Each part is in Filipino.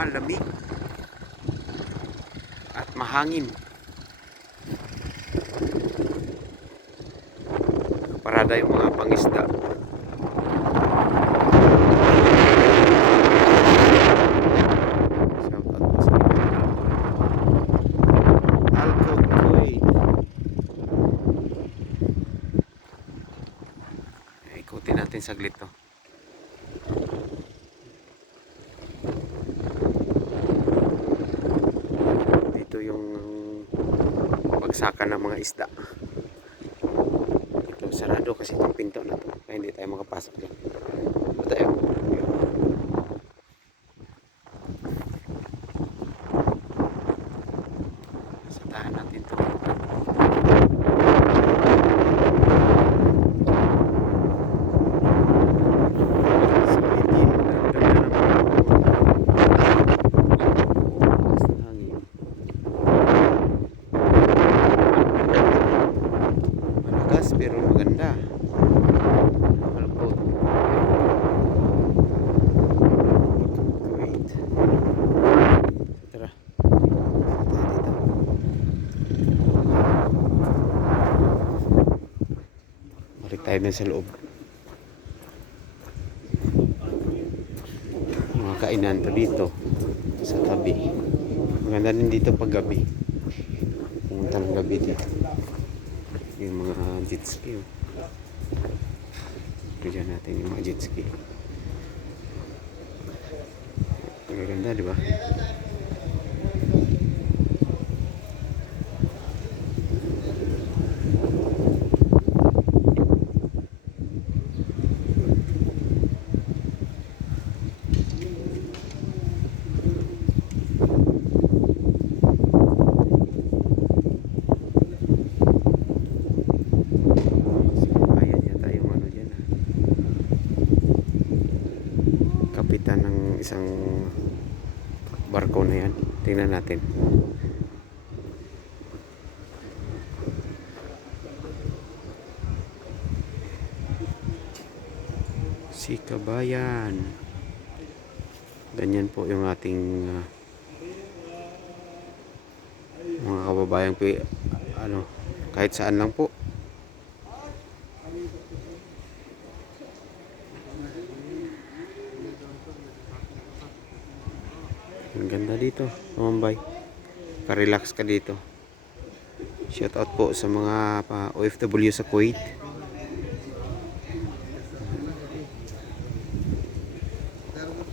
malamig at mahangin. Parada yung mga pangisda. Ikutin natin saglit to. Dito yung bagsakan ng mga isda. Ito sarado kasi itong pinto na to, kaya hindi tayo makapasok lang. Ito tayo. Satahan natin to. Pero maganda. Malambot. Wait. Tara. Dito. Balik tayo din sa loob. Mga kainan to dito sa tabi. Maganda din dito pag gabi. Pumunta ng gabi dito. Yung mga jet ski. Pwede natin yung mga jet ski. Maganda, di ba? Kapitan ng isang barko na yan. Tingnan natin. Si Kabayan. Ganyan po yung ating mga kababayang kahit saan lang po. Ang ganda dito, tumambay. Ka-relax ka dito. Shout out po sa mga OFW sa Kuwait.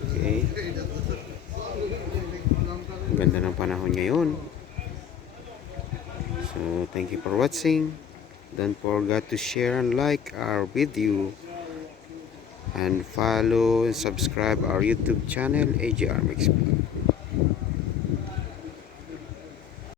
Okay. Ang ganda ng panahon ngayon. So, thank you for watching. Don't forget to share and like our video. And follow and subscribe our YouTube channel, AJR Mix.